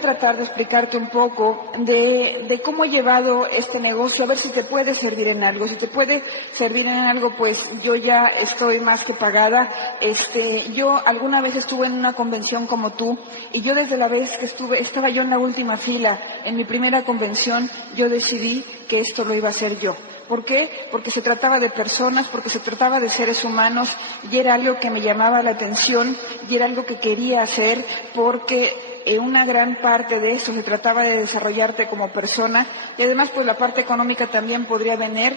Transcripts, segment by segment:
a tratar de explicarte un poco de cómo he llevado este negocio, a ver si te puede servir en algo. Si te puede servir en algo, pues yo ya estoy más que pagada. Yo alguna vez estuve en una convención como tú, y yo desde la vez que estaba yo en la última fila, en mi primera convención, yo decidí que esto lo iba a hacer yo. ¿Por qué? Porque se trataba de personas, porque se trataba de seres humanos, y era algo que me llamaba la atención, y era algo que quería hacer, porque una gran parte de eso se trataba de desarrollarte como persona, y además pues la parte económica también podría venir,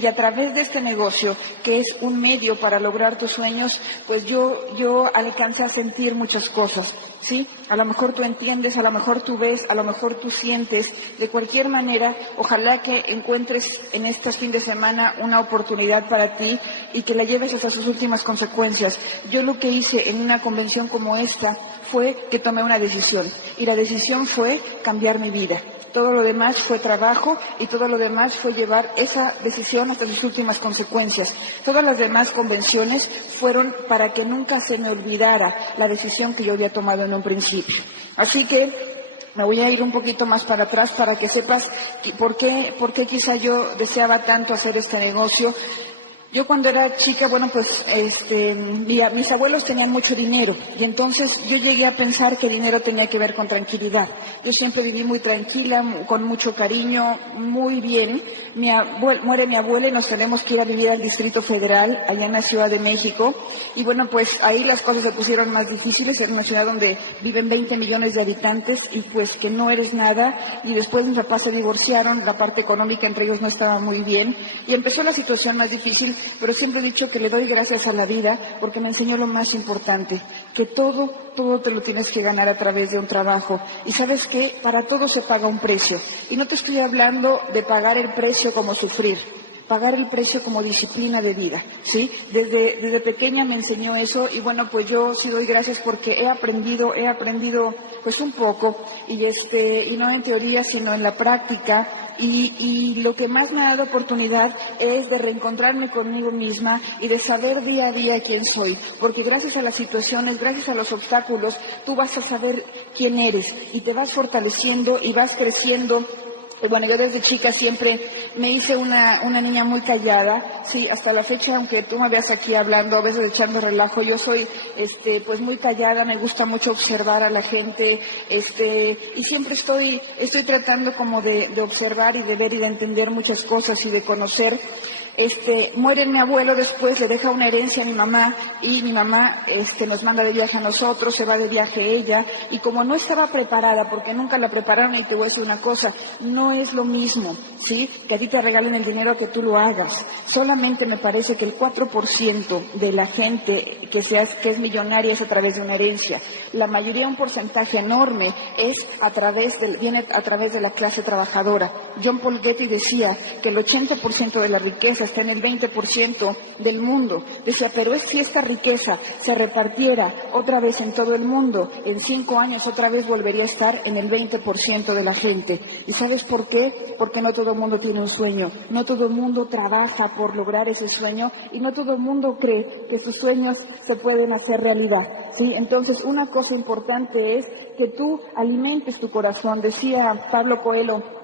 y a través de este negocio, que es un medio para lograr tus sueños, pues yo alcancé a sentir muchas cosas, ¿sí? A lo mejor tú entiendes, a lo mejor tú ves, a lo mejor tú sientes. De cualquier manera, ojalá que encuentres en este fin de semana una oportunidad para ti y que la lleves hasta sus últimas consecuencias. Yo lo que hice en una convención como esta fue que tomé una decisión, y la decisión fue cambiar mi vida. Todo lo demás fue trabajo, y todo lo demás fue llevar esa decisión hasta sus últimas consecuencias. Todas las demás convenciones fueron para que nunca se me olvidara la decisión que yo había tomado en un principio. Así que me voy a ir un poquito más para atrás para que sepas por qué quizá yo deseaba tanto hacer este negocio. Yo cuando era chica, pues mis abuelos tenían mucho dinero, y entonces yo llegué a pensar que dinero tenía que ver con tranquilidad. Yo siempre viví muy tranquila, con mucho cariño, muy bien. Muere mi abuela y nos tenemos que ir a vivir al Distrito Federal, allá en la Ciudad de México, y pues ahí las cosas se pusieron más difíciles. Era una ciudad donde viven 20 millones de habitantes, y pues que no eres nada, y después mis papás se divorciaron, la parte económica entre ellos no estaba muy bien, y empezó la situación más difícil. Pero siempre he dicho que le doy gracias a la vida porque me enseñó lo más importante, que todo te lo tienes que ganar a través de un trabajo. Y ¿sabes qué? Para todo se paga un precio. Y no te estoy hablando de pagar el precio como sufrir, pagar el precio como disciplina de vida, ¿sí? Desde pequeña me enseñó eso, y pues yo sí doy gracias porque he aprendido pues un poco, y no en teoría sino en la práctica. Y lo que más me ha dado oportunidad es de reencontrarme conmigo misma y de saber día a día quién soy, porque gracias a las situaciones, gracias a los obstáculos, tú vas a saber quién eres, y te vas fortaleciendo y vas creciendo. Yo desde chica siempre me hice una niña muy callada, sí, hasta la fecha, aunque tú me veas aquí hablando, a veces echando relajo, yo soy, pues muy callada, me gusta mucho observar a la gente, y siempre estoy tratando como de observar y de ver y de entender muchas cosas y de conocer. Muere mi abuelo, después le deja una herencia a mi mamá, y mi mamá nos manda de viaje a nosotros, se va de viaje ella, y como no estaba preparada, porque nunca la prepararon, y te voy a decir una cosa, no es lo mismo, ¿sí?, que a ti te regalen el dinero que tú lo hagas. Solamente me parece que el 4% de la gente que es millonaria es a través de una herencia. La mayoría, un porcentaje enorme, viene a través de la clase trabajadora. John Paul Getty decía que el 80% de la riqueza está en el 20% del mundo. Decía, pero si esta riqueza se repartiera otra vez en todo el mundo, en 5 años otra vez volvería a estar en el 20% de la gente. ¿Y sabes por qué? Porque no todo el mundo tiene un sueño, no todo el mundo trabaja por lograr ese sueño, y no todo el mundo cree que sus sueños se pueden hacer realidad, ¿sí? Entonces, una cosa importante es que tú alimentes tu corazón. Decía Pablo Coelho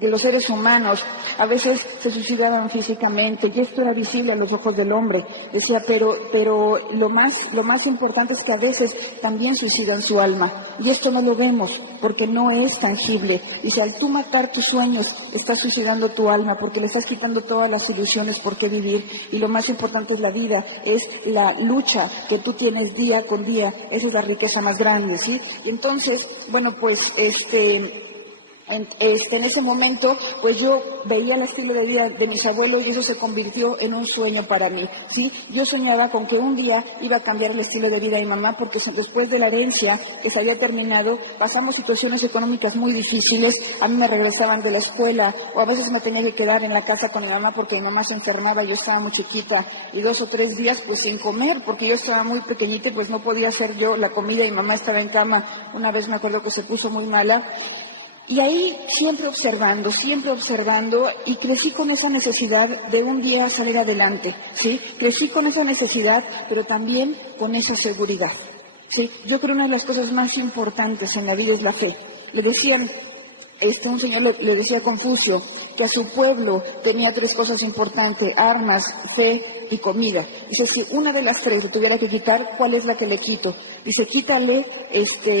que los seres humanos a veces se suicidaban físicamente, y esto era visible a los ojos del hombre. Decía, pero lo más importante es que a veces también suicidan su alma, y esto no lo vemos porque no es tangible. Dice, al tú matar tus sueños, estás suicidando tu alma, porque le estás quitando todas las ilusiones por qué vivir, y lo más importante es la vida, es la lucha que tú tienes día con día. Esa es la riqueza más grande, ¿sí? Y entonces, en ese momento, pues yo veía el estilo de vida de mis abuelos, y eso se convirtió en un sueño para mí, ¿sí? Yo soñaba con que un día iba a cambiar el estilo de vida de mi mamá, porque después de la herencia que se había terminado, pasamos situaciones económicas muy difíciles. A mí me regresaban de la escuela, o a veces me tenía que quedar en la casa con mi mamá porque mi mamá se enfermaba, yo estaba muy chiquita, y 2 o 3 días pues sin comer, porque yo estaba muy pequeñita y pues no podía hacer yo la comida, y mi mamá estaba en cama. Una vez me acuerdo que se puso muy mala. Y ahí siempre observando, y crecí con esa necesidad de un día salir adelante, ¿sí? Crecí con esa necesidad, pero también con esa seguridad, ¿sí? Yo creo que una de las cosas más importantes en la vida es la fe. Le decían, un señor le decía a Confucio que a su pueblo tenía 3 cosas importantes: armas, fe y comida. Dice, si una de las 3 le tuviera que quitar, ¿cuál es la que le quito? Dice, quítale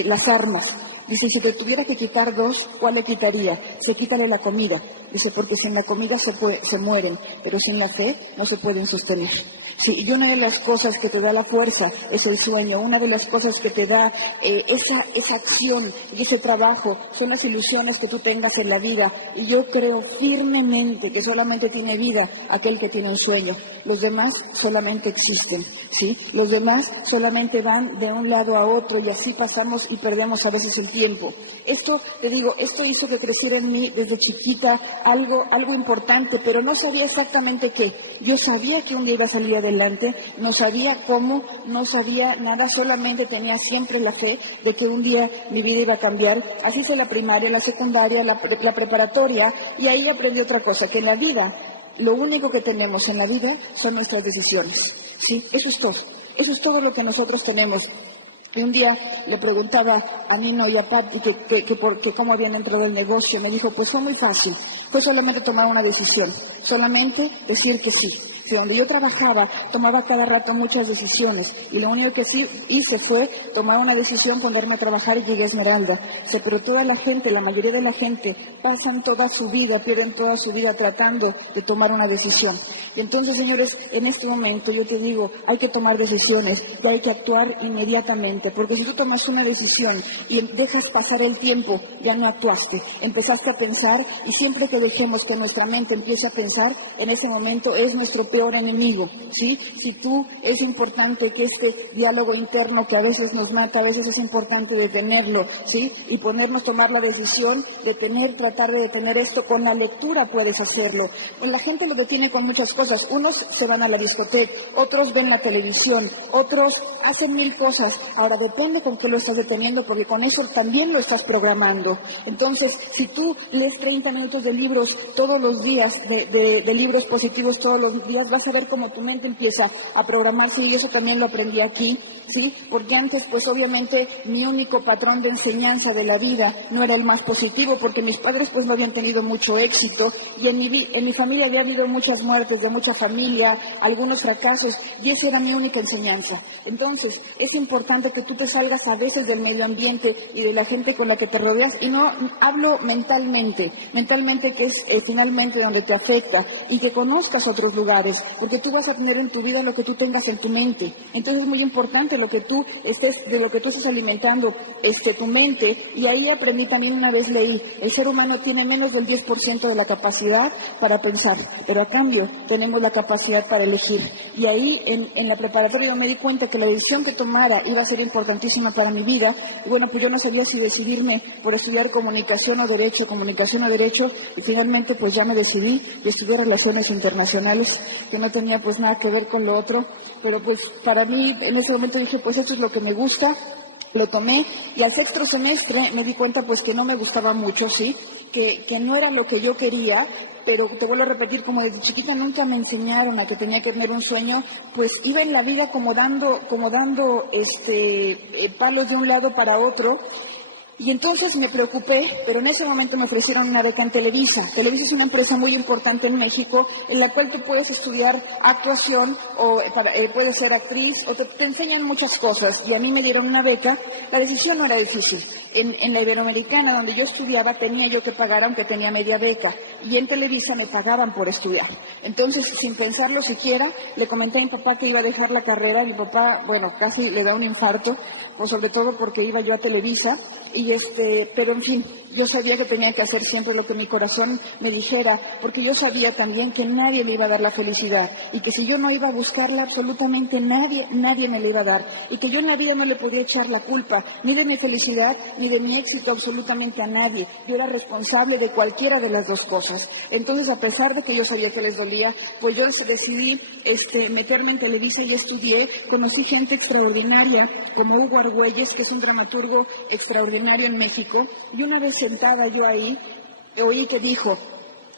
las armas. Dice, si te tuviera que quitar 2, ¿cuál le quitaría? Se quítale la comida. Dice, porque sin la comida se mueren, pero sin la fe no se pueden sostener. Sí, y una de las cosas que te da la fuerza es el sueño. Una de las cosas que te da esa acción y ese trabajo son las ilusiones que tú tengas en la vida. Y yo creo firmemente que solamente tiene vida aquel que tiene un sueño. Los demás solamente existen, ¿sí? Los demás solamente van de un lado a otro y así pasamos y perdemos a veces el tiempo. Esto, te digo, esto hizo que creciera en mí desde chiquita algo importante, pero no sabía exactamente qué. Yo sabía que un día iba a salir adelante, no sabía cómo, no sabía nada, solamente tenía siempre la fe de que un día mi vida iba a cambiar. Así hice la primaria, la secundaria, la preparatoria, y ahí aprendí otra cosa, que en la vida, lo único que tenemos en la vida son nuestras decisiones, ¿sí? Eso es todo. Eso es todo lo que nosotros tenemos. Y un día le preguntaba a Nino y a Pati que cómo habían entrado al negocio. Me dijo, pues fue muy fácil. Fue solamente tomar una decisión. Solamente decir que sí. De donde yo trabajaba, tomaba cada rato muchas decisiones. Y lo único que sí hice fue tomar una decisión, ponerme a trabajar y llegué a Esmeralda. Pero toda la gente, la mayoría de la gente, pasan toda su vida, pierden toda su vida tratando de tomar una decisión. Y entonces, señores, en este momento yo te digo, hay que tomar decisiones y hay que actuar inmediatamente. Porque si tú tomas una decisión y dejas pasar el tiempo, ya no actuaste. Empezaste a pensar, y siempre que dejemos que nuestra mente empiece a pensar, en ese momento es nuestro peor enemigo, ¿sí? Es importante que este diálogo interno que a veces nos mata, a veces es importante detenerlo, ¿sí? Y tomar la decisión de tratar de detener esto. Con la lectura puedes hacerlo. Pues la gente lo detiene con muchas cosas. Unos se van a la discoteca, otros ven la televisión, otros hacen 1000 cosas. Ahora depende con qué lo estás deteniendo, porque con eso también lo estás programando. Entonces, si tú lees 30 minutos de libros todos los días, de libros positivos todos los días, vas a ver cómo tu mente empieza a programarse, y eso también lo aprendí aquí, ¿sí? Porque antes, pues obviamente, mi único patrón de enseñanza de la vida no era el más positivo, porque mis padres pues no habían tenido mucho éxito, y en mi familia había habido muchas muertes de mucha familia, algunos fracasos, y esa era mi única enseñanza. Entonces, es importante que tú te salgas a veces del medio ambiente y de la gente con la que te rodeas, y no hablo mentalmente que es finalmente donde te afecta, y que conozcas otros lugares, porque tú vas a tener en tu vida lo que tú tengas en tu mente. Entonces es muy importante de lo que tú estés alimentando tu mente. Y ahí aprendí también, una vez leí, el ser humano tiene menos del 10% de la capacidad para pensar, pero a cambio tenemos la capacidad para elegir. Y ahí en la preparatoria yo me di cuenta que la decisión que tomara iba a ser importantísima para mi vida. Y bueno, pues yo no sabía si decidirme por estudiar comunicación o derecho, y finalmente pues ya me decidí de estudiar relaciones internacionales, que no tenía pues nada que ver con lo otro, pero pues para mí en ese momento dije, pues esto es lo que me gusta. Lo tomé, y al 6º semestre me di cuenta pues que no me gustaba mucho, sí, que no era lo que yo quería. Pero te vuelvo a repetir, como desde chiquita nunca me enseñaron a que tenía que tener un sueño, pues iba en la vida como dando palos de un lado para otro. Y entonces me preocupé, pero en ese momento me ofrecieron una beca en Televisa. Televisa es una empresa muy importante en México, en la cual tú puedes estudiar actuación, o puedes ser actriz, o te enseñan muchas cosas. Y a mí me dieron una beca. La decisión no era difícil. En la Iberoamericana, donde yo estudiaba, tenía yo que pagar, aunque tenía media beca. Y en Televisa me pagaban por estudiar. Entonces, sin pensarlo siquiera, le comenté a mi papá que iba a dejar la carrera. Mi papá, bueno, casi le da un infarto, pues sobre todo porque iba yo a Televisa. Pero en fin, yo sabía que tenía que hacer siempre lo que mi corazón me dijera, porque yo sabía también que nadie me iba a dar la felicidad, y que si yo no iba a buscarla, absolutamente nadie me la iba a dar, y que yo en la vida no le podía echar la culpa, ni de mi felicidad, ni de mi éxito, absolutamente a nadie. Yo era responsable de cualquiera de las dos cosas. Entonces, a pesar de que yo sabía que les dolía, pues yo decidí meterme en Televisa y estudié. Conocí gente extraordinaria, como Hugo Argüelles, que es un dramaturgo extraordinario en México, y una vez sentada yo ahí, oí que dijo,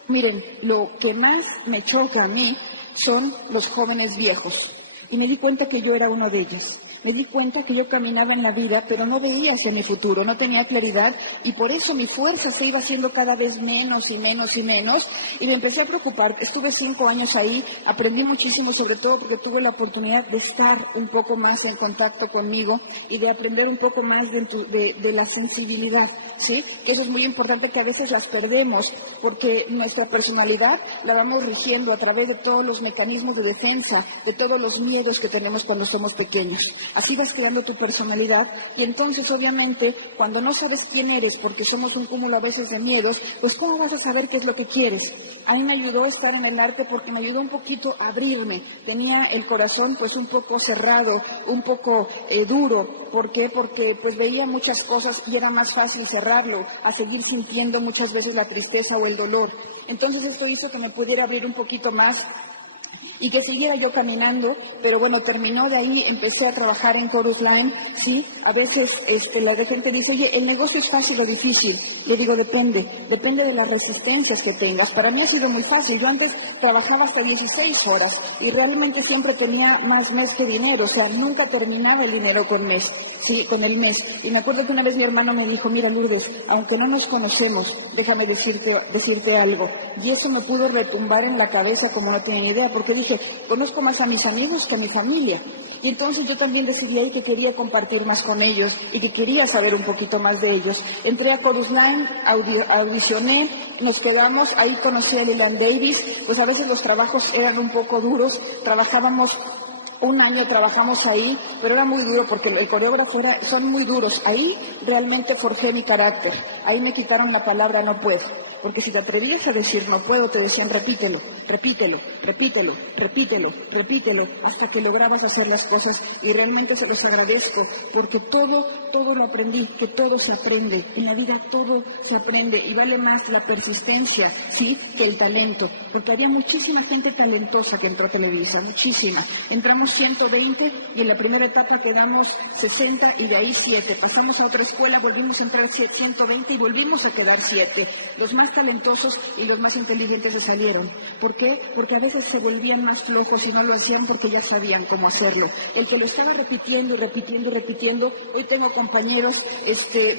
miren, lo que más me choca a mí son los jóvenes viejos. Y me di cuenta que yo era uno de ellos. Me di cuenta que yo caminaba en la vida, pero no veía hacia mi futuro, no tenía claridad y por eso mi fuerza se iba haciendo cada vez menos y menos y menos y me empecé a preocupar. Estuve 5 años ahí, aprendí muchísimo, sobre todo porque tuve la oportunidad de estar un poco más en contacto conmigo y de aprender un poco más de la sensibilidad, ¿sí? Eso es muy importante, que a veces las perdemos porque nuestra personalidad la vamos rigiendo a través de todos los mecanismos de defensa, de todos los miedos que tenemos cuando somos pequeños. Así vas creando tu personalidad y entonces obviamente cuando no sabes quién eres, porque somos un cúmulo a veces de miedos, pues ¿cómo vas a saber qué es lo que quieres? A mí me ayudó estar en el arte porque me ayudó un poquito a abrirme. Tenía el corazón pues un poco cerrado, un poco duro. ¿Por qué? Porque pues veía muchas cosas y era más fácil cerrarlo, a seguir sintiendo muchas veces la tristeza o el dolor. Entonces esto hizo que me pudiera abrir un poquito más y que siguiera yo caminando, pero bueno, terminó de ahí, empecé a trabajar en Chorus Line, ¿sí? A veces la gente dice, oye, ¿el negocio es fácil o difícil? Le digo, depende de las resistencias que tengas. Para mí ha sido muy fácil, yo antes trabajaba hasta 16 horas y realmente siempre tenía más mes que dinero, o sea, nunca terminaba el dinero con el mes. Y me acuerdo que una vez mi hermano me dijo, mira Lourdes, aunque no nos conocemos, déjame decirte algo. Y eso me pudo retumbar en la cabeza como no tenía idea, porque dije, conozco más a mis amigos que a mi familia. Y entonces yo también decidí ahí que quería compartir más con ellos y que quería saber un poquito más de ellos. Entré a Chorus Line, audicioné, nos quedamos, ahí conocí a Lilian Davis, pues a veces los trabajos eran un poco duros, trabajábamos 1 año, trabajamos ahí, pero era muy duro porque el coreógrafo son muy duros. Ahí realmente forjé mi carácter, ahí me quitaron la palabra no puedo. Porque si te atrevías a decir no puedo, te decían repítelo, repítelo, repítelo, repítelo, repítelo, hasta que lograbas hacer las cosas. Y realmente se los agradezco, porque todo lo aprendí, que todo se aprende. En la vida todo se aprende y vale más la persistencia, sí, que el talento. Porque había muchísima gente talentosa que entró a Televisa, muchísima. Entramos 120 y en la primera etapa quedamos 60 y de ahí 7. Pasamos a otra escuela, volvimos a entrar 120 y volvimos a quedar 7. Los más talentosos y los más inteligentes se salieron. ¿Por qué? Porque a veces se volvían más flojos y no lo hacían porque ya sabían cómo hacerlo. El que lo estaba repitiendo y repitiendo y repitiendo, hoy tengo compañeros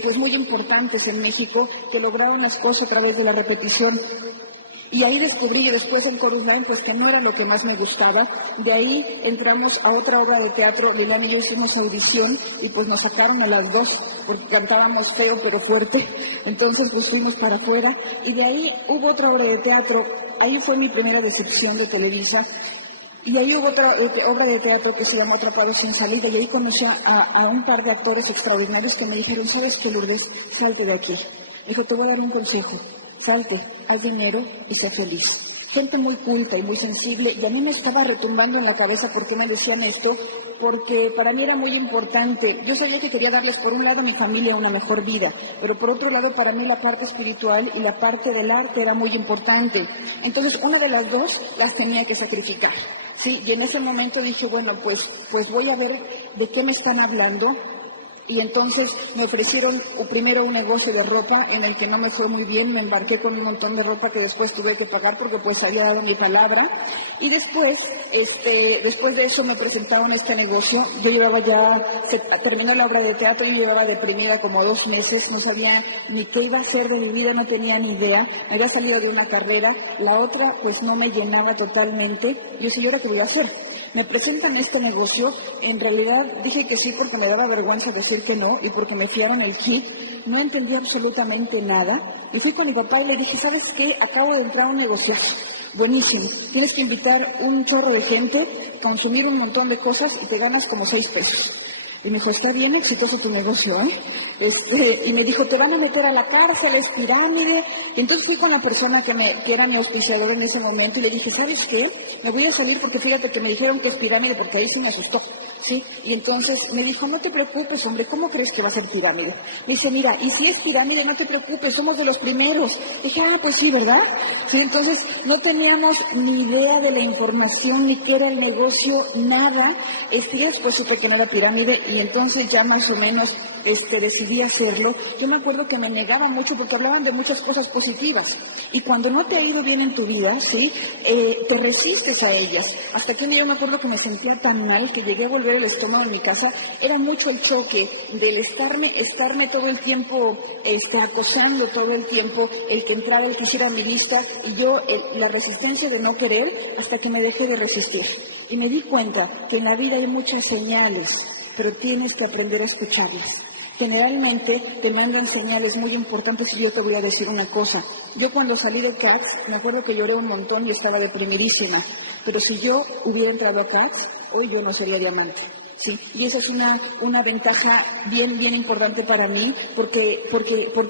pues muy importantes en México que lograron las cosas a través de la repetición. Y ahí descubrí después en Chorus Line pues que no era lo que más me gustaba. De ahí entramos a otra obra de teatro, Lilian y yo hicimos audición y pues nos sacaron a las 2 porque cantábamos feo pero fuerte. Entonces pues fuimos para afuera y de ahí hubo otra obra de teatro. Ahí fue mi primera decepción de Televisa. Y ahí hubo otra obra de teatro que se llamó Atrapado sin salida y ahí conocí a un par de actores extraordinarios que me dijeron, ¿sabes qué, Lourdes? Salte de aquí. Dijo, te voy a dar un consejo. Salte, haz dinero y sé feliz. Gente muy culta y muy sensible, y a mí me estaba retumbando en la cabeza por qué me decían esto, porque para mí era muy importante. Yo sabía que quería darles por un lado a mi familia una mejor vida, pero por otro lado para mí la parte espiritual y la parte del arte era muy importante. Entonces una de las dos las tenía que sacrificar. Sí, y en ese momento dije, bueno, pues voy a ver de qué me están hablando. Y entonces me ofrecieron primero un negocio de ropa en el que no me fue muy bien, me embarqué con un montón de ropa que después tuve que pagar porque pues había dado mi palabra. Y después de eso me presentaron este negocio. Yo llevaba terminó la obra de teatro, yo llevaba deprimida como 2 meses, no sabía ni qué iba a hacer de mi vida, no tenía ni idea. Me había salido de una carrera, la otra pues no me llenaba totalmente. Yo decía, ¿y ahora qué voy a hacer? Me presentan este negocio, en realidad dije que sí porque me daba vergüenza decir que no y porque me fiaron el kit, no entendí absolutamente nada. Y fui con mi papá y le dije, ¿sabes qué? Acabo de entrar a un negocio buenísimo, tienes que invitar un chorro de gente, consumir un montón de cosas y te ganas como 6 pesos. Y me dijo, está bien exitoso tu negocio, ¿eh? Y me dijo, te van a meter a la cárcel, es pirámide. Y entonces fui con la persona que era mi auspiciador en ese momento y le dije, ¿sabes qué? Me voy a salir porque fíjate que me dijeron que es pirámide porque ahí sí me asustó, ¿sí? Y entonces me dijo, no te preocupes, hombre, ¿cómo crees que va a ser pirámide? Me dice, mira, y si es pirámide, no te preocupes, somos de los primeros. Dije, pues sí, ¿verdad? Sí, entonces no teníamos ni idea de la información, ni qué era el negocio, nada. Y después supe que no era pirámide y entonces ya más o menos decidí hacerlo, yo me acuerdo que me negaba mucho porque hablaban de muchas cosas positivas. Y cuando no te ha ido bien en tu vida, ¿sí? Te resistes a ellas. Hasta que un día yo me acuerdo que me sentía tan mal que llegué a volver el estómago en mi casa. Era mucho el choque del estarme todo el tiempo acosando todo el tiempo, el que entrara, el que hiciera mi lista, y yo la resistencia de no querer hasta que me dejé de resistir. Y me di cuenta que en la vida hay muchas señales, pero tienes que aprender a escucharlas. Generalmente te mandan señales muy importantes y yo te voy a decir una cosa. Yo cuando salí de CAX, me acuerdo que lloré un montón y estaba deprimidísima. Pero si yo hubiera entrado a CAX, hoy yo no sería diamante. Sí, y esa es una ventaja bien importante para mí, porque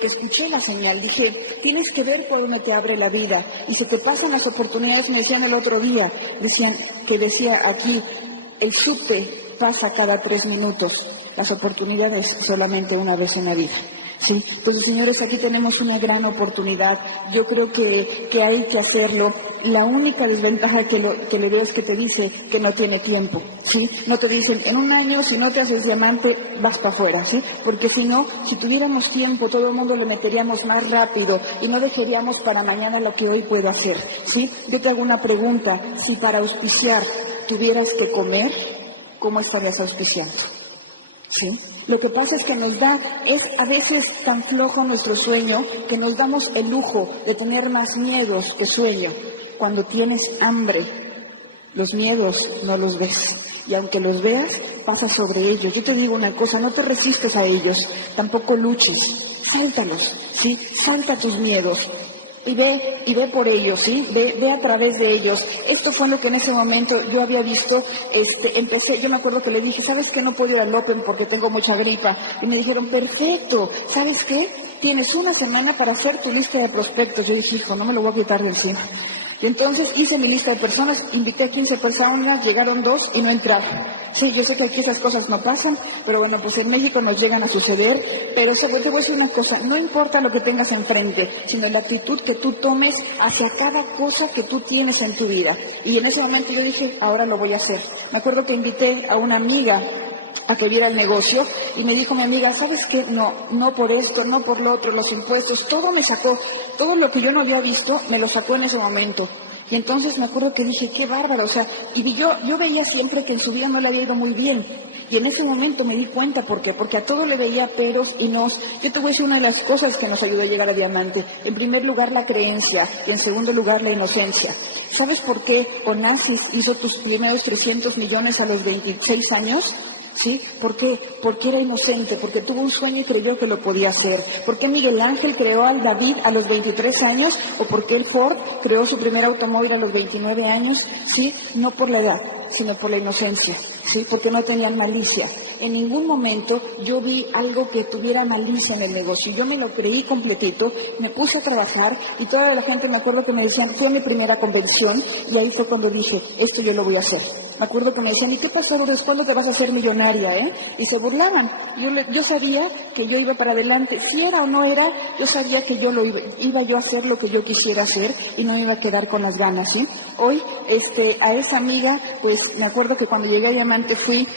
escuché la señal. Dije, tienes que ver por dónde te abre la vida. Y si te pasan las oportunidades, me decían el otro día, decía aquí, el subte pasa cada 3 minutos. Las oportunidades solamente una vez en la vida. Sí, entonces señores, aquí tenemos una gran oportunidad. Yo creo que hay que hacerlo. La única desventaja que le veo es que te dice que no tiene tiempo, ¿sí? No te dicen, en un año, si no te haces diamante, vas para afuera, ¿sí? Porque si no, si tuviéramos tiempo, todo el mundo lo meteríamos más rápido y no dejaríamos para mañana lo que hoy puede hacer, ¿sí? Yo te hago una pregunta. Si para auspiciar tuvieras que comer, ¿cómo estarías auspiciando? ¿Sí? Lo que pasa es que es a veces tan flojo nuestro sueño que nos damos el lujo de tener más miedos que sueño. Cuando tienes hambre, los miedos no los ves. Y aunque los veas, pasa sobre ellos. Yo te digo una cosa, no te resistes a ellos, tampoco luches, sáltalos, ¿sí? Salta tus miedos. Y ve por ellos, ¿sí? Ve a través de ellos. Esto fue lo que en ese momento yo había visto. Yo me acuerdo que le dije, ¿sabes qué? No puedo ir al Open porque tengo mucha gripa. Y me dijeron, perfecto, ¿sabes qué? Tienes una semana para hacer tu lista de prospectos. Yo dije, hijo, no me lo voy a quitar de encima. Y entonces hice mi lista de personas, invité a 15 personas, llegaron 2 y no entraron. Sí, yo sé que aquí esas cosas no pasan, pero bueno, pues en México nos llegan a suceder. Pero te voy a decir una cosa, no importa lo que tengas enfrente, sino la actitud que tú tomes hacia cada cosa que tú tienes en tu vida. Y en ese momento yo dije, ahora lo voy a hacer. Me acuerdo que invité a una amiga a que viera el negocio y me dijo mi amiga, ¿sabes qué? No por esto, no por lo otro, los impuestos, todo me sacó, todo lo que yo no había visto me lo sacó en ese momento. Y entonces me acuerdo que dije, qué bárbaro, o sea, y yo veía siempre que en su vida no le había ido muy bien. Y en ese momento me di cuenta, ¿por qué? Porque a todo le veía peros y nos. Yo te voy a decir una de las cosas que nos ayudó a llegar a diamante. En primer lugar, la creencia, y en segundo lugar, la inocencia. ¿Sabes por qué Onassis hizo tus primeros 300 millones a los 26 años? ¿Sí? ¿Por qué? Porque era inocente, porque tuvo un sueño y creyó que lo podía hacer. ¿Por qué Miguel Ángel creó al David a los 23 años? ¿O por qué el Ford creó su primer automóvil a los 29 años? ¿Sí? No por la edad, sino por la inocencia. ¿Sí? Porque no tenían malicia. En ningún momento yo vi algo que tuviera malicia en el negocio. Yo me lo creí completito, me puse a trabajar y toda la gente, me acuerdo que me decían, fue mi primera convención y ahí fue cuando dije, esto yo lo voy a hacer. Me acuerdo que me decían, ¿y qué pasa, Lourdes? ¿Cuándo te vas a hacer millonaria, Y se burlaban. Yo sabía que yo iba para adelante. Si era o no era, yo sabía que yo iba yo a hacer lo que yo quisiera hacer y no iba a quedar con las ganas, ¿sí? Hoy, a esa amiga, pues me acuerdo que cuando llegué a Diamante fui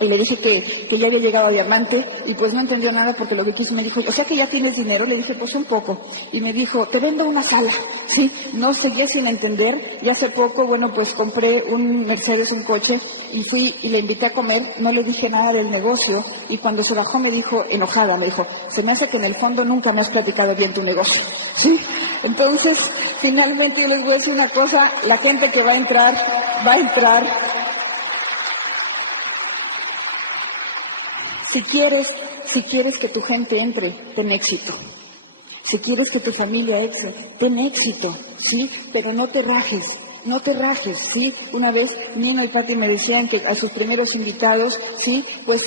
y le dije que ya había llegado a Diamante y pues no entendió nada porque lo que quiso me dijo, o sea que ya tienes dinero, le dije pues un poco y me dijo, te vendo una sala, sí, no seguía sin entender y hace poco, bueno pues compré un Mercedes, un coche y fui y le invité a comer, no le dije nada del negocio y cuando se bajó me dijo, enojada, me dijo, se me hace que en el fondo nunca me has platicado bien tu negocio, sí, entonces finalmente yo les voy a decir una cosa, la gente que va a entrar. Si quieres que tu gente entre, ten éxito. Si quieres que tu familia entre, ten éxito, ¿sí? Pero no te rajes, ¿sí? Una vez Nino y Pati me decían que a sus primeros invitados, ¿sí? Pues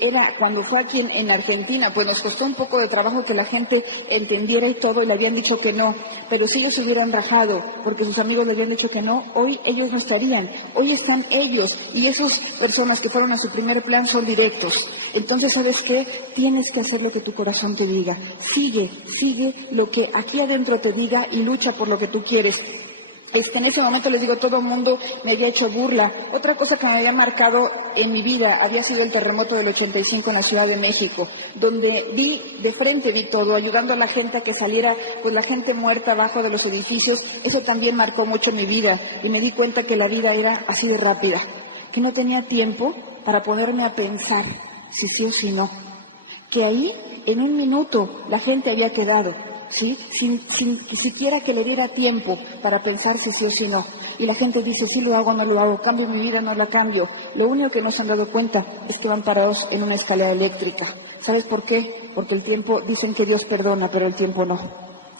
era cuando fue aquí en Argentina, pues nos costó un poco de trabajo que la gente entendiera y todo, y le habían dicho que no. Pero si ellos se hubieran rajado, porque sus amigos le habían dicho que no, hoy ellos no estarían. Hoy están ellos, y esas personas que fueron a su primer plan son directos. Entonces, ¿sabes qué? Tienes que hacer lo que tu corazón te diga. Sigue lo que aquí adentro te diga y lucha por lo que tú quieres. En ese momento les digo, todo el mundo me había hecho burla. Otra cosa que me había marcado en mi vida había sido el terremoto del 85 en la Ciudad de México, donde de frente vi todo, ayudando a la gente a que saliera, pues la gente muerta abajo de los edificios. Eso también marcó mucho mi vida y me di cuenta que la vida era así de rápida, que no tenía tiempo para ponerme a pensar si sí o si no, que ahí en un minuto la gente había quedado, ¿sí? Sin siquiera que le diera tiempo para pensar si sí o si no. Y la gente dice, sí lo hago, no lo hago, cambio mi vida, no la cambio. Lo único que no se han dado cuenta es que van parados en una escalera eléctrica. ¿Sabes por qué? Porque el tiempo, dicen que Dios perdona, pero el tiempo no.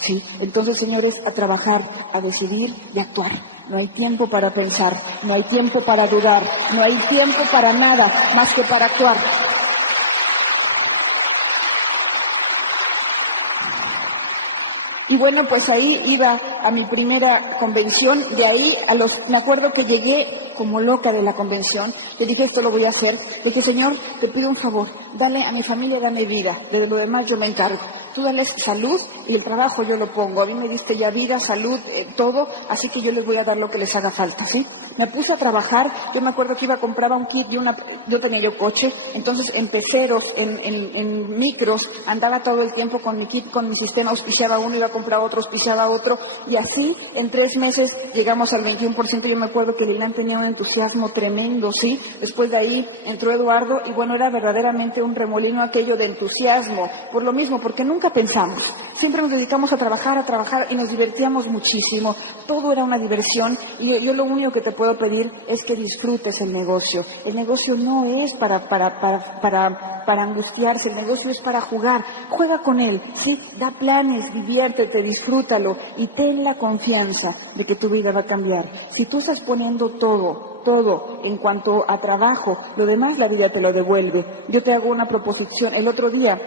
¿Sí? Entonces, señores, a trabajar, a decidir y a actuar. No hay tiempo para pensar, no hay tiempo para dudar, no hay tiempo para nada más que para actuar. Y bueno, pues ahí iba a mi primera convención, de ahí me acuerdo que llegué como loca de la convención, le dije, esto lo voy a hacer, le dije, Señor, te pido un favor, dale a mi familia, dame vida, de lo demás yo me encargo. Tú dales salud y el trabajo yo lo pongo. A mí me diste ya vida, salud, todo, así que yo les voy a dar lo que les haga falta, ¿sí? Me puse a trabajar, yo me acuerdo que compraba un kit yo tenía yo coche, entonces en peceros, en micros, andaba todo el tiempo con mi kit, con mi sistema, auspiciaba uno, iba a comprar otro, auspiciaba otro, y así en 3 meses llegamos al 21%. Yo me acuerdo que Lilian tenía un entusiasmo tremendo, ¿sí? Después de ahí entró Eduardo, y bueno, era verdaderamente un remolino aquello de entusiasmo, por lo mismo, porque nunca pensamos, siempre nos dedicamos a trabajar y nos divertíamos muchísimo, todo era una diversión, y yo lo único que te puedo pedir es que disfrutes el negocio. El negocio no es para angustiarse, el negocio es para jugar, juega con él, ¿sí? Da planes, diviértete, disfrútalo y ten la confianza de que tu vida va a cambiar. Si tú estás poniendo todo en cuanto a trabajo, lo demás la vida te lo devuelve. Yo te hago una proposición. El otro día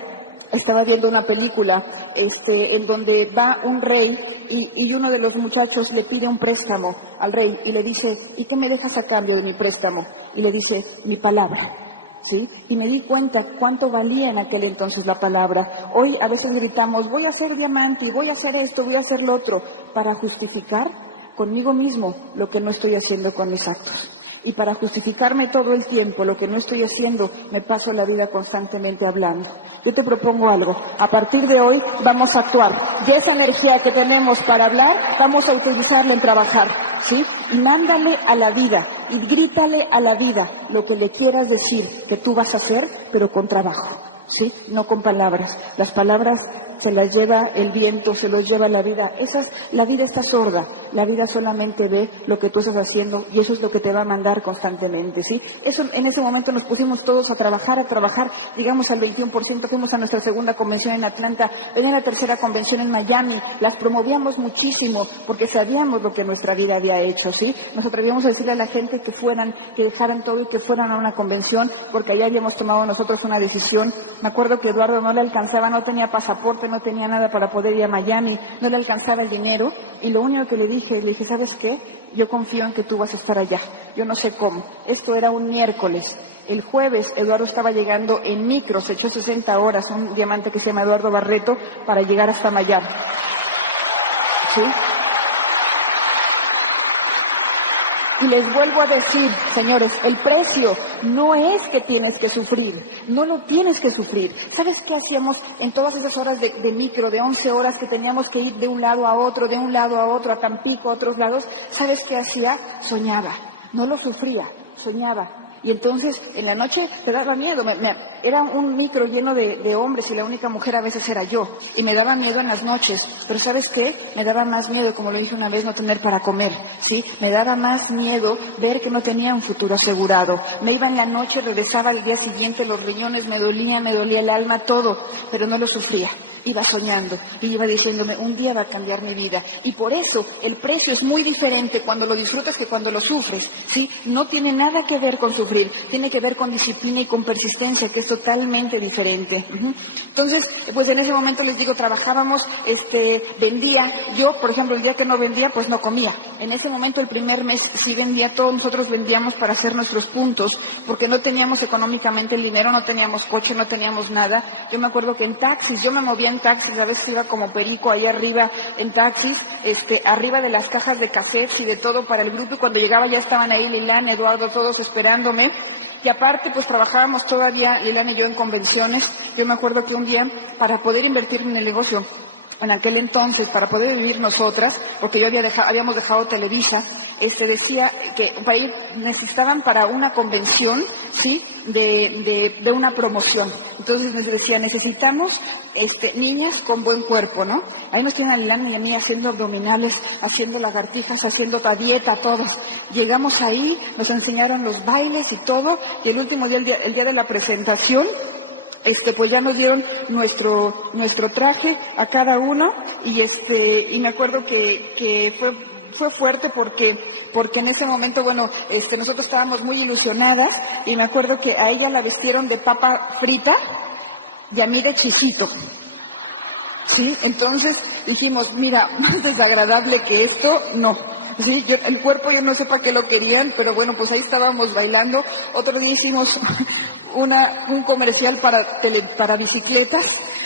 estaba viendo una película en donde va un rey y uno de los muchachos le pide un préstamo al rey y le dice, ¿y qué me dejas a cambio de mi préstamo? Y le dice, mi palabra. ¿Sí? Y me di cuenta cuánto valía en aquel entonces la palabra. Hoy a veces gritamos, voy a ser diamante, voy a hacer esto, voy a hacer lo otro, para justificar conmigo mismo lo que no estoy haciendo con mis actos. Y para justificarme todo el tiempo lo que no estoy haciendo, me paso la vida constantemente hablando. Yo te propongo algo. A partir de hoy vamos a actuar. Y esa energía que tenemos para hablar, vamos a utilizarla en trabajar, ¿sí? Y mándale a la vida y grítale a la vida lo que le quieras decir que tú vas a hacer, pero con trabajo, ¿sí? No con palabras. Las palabras se las lleva el viento, se los lleva la vida. La vida está sorda, la vida solamente ve lo que tú estás haciendo y eso es lo que te va a mandar constantemente, ¿sí? En ese momento nos pusimos todos a trabajar, llegamos al 21%, fuimos a nuestra segunda convención en Atlanta, venía la tercera convención en Miami, las promovíamos muchísimo porque sabíamos lo que nuestra vida había hecho, ¿sí? Nos atrevíamos a decirle a la gente que dejaran todo y que fueran a una convención porque allá habíamos tomado nosotros una decisión. Me acuerdo que Eduardo no le alcanzaba, no tenía pasaporte, no tenía nada para poder ir a Miami, no le alcanzaba el dinero y lo único que le dije, ¿sabes qué? Yo confío en que tú vas a estar allá. Yo no sé cómo. Esto era un miércoles. El jueves Eduardo estaba llegando en micro, se echó 60 horas, un diamante que se llama Eduardo Barreto, para llegar hasta Miami. ¿Sí? Y les vuelvo a decir, señores, el precio no es que tienes que sufrir, no lo tienes que sufrir. ¿Sabes qué hacíamos en todas esas horas de micro, de 11 horas que teníamos que ir de un lado a otro, a Tampico, a otros lados? ¿Sabes qué hacía? Soñaba, no lo sufría, soñaba. Y entonces, en la noche te daba miedo. Era un micro lleno de hombres y la única mujer a veces era yo. Y me daba miedo en las noches. Pero ¿sabes qué? Me daba más miedo, como le dije una vez, no tener para comer, ¿sí? Me daba más miedo ver que no tenía un futuro asegurado. Me iba en la noche, regresaba al día siguiente, los riñones me dolía el alma, todo. Pero no lo sufría. Iba soñando y iba diciéndome, un día va a cambiar mi vida. Y por eso el precio es muy diferente cuando lo disfrutas que cuando lo sufres, ¿sí? No tiene nada que ver con sufrir, tiene que ver con disciplina y con persistencia, que es totalmente diferente. Entonces, pues en ese momento les digo, trabajábamos, vendía. Yo, por ejemplo, el día que no vendía, pues no comía. En ese momento, el primer mes, sí vendía, todos nosotros vendíamos para hacer nuestros puntos, porque no teníamos económicamente el dinero, no teníamos coche, no teníamos nada. Yo me acuerdo que en taxis, yo me movía en taxi, a veces iba como perico ahí arriba en taxis, arriba de las cajas de cassettes y de todo para el grupo, y cuando llegaba ya estaban ahí Lilán, Eduardo, todos esperándome. Y aparte, pues trabajábamos todavía, Lilán y yo, en convenciones. Yo me acuerdo que un día, para poder invertir en el negocio, en aquel entonces, para poder vivir nosotras, porque yo habíamos dejado Televisa, decía que para ir, necesitaban para una convención, ¿sí?, de una promoción. Entonces nos decía, necesitamos niñas con buen cuerpo, ¿no? Ahí nos tienen a Lilán y a mí haciendo abdominales, haciendo lagartijas, haciendo dieta, todos. Llegamos ahí, nos enseñaron los bailes y todo, y el último día, el día de la presentación, pues ya nos dieron nuestro traje a cada uno, y me acuerdo que fue fuerte porque en ese momento, bueno, nosotros estábamos muy ilusionadas, y me acuerdo que a ella la vistieron de papa frita y a mí de chisito. Sí, entonces dijimos, mira, más desagradable que esto, no. Sí, el cuerpo yo no sé para qué lo querían, pero bueno, pues ahí estábamos bailando. Otro día hicimos un comercial para bicicletas,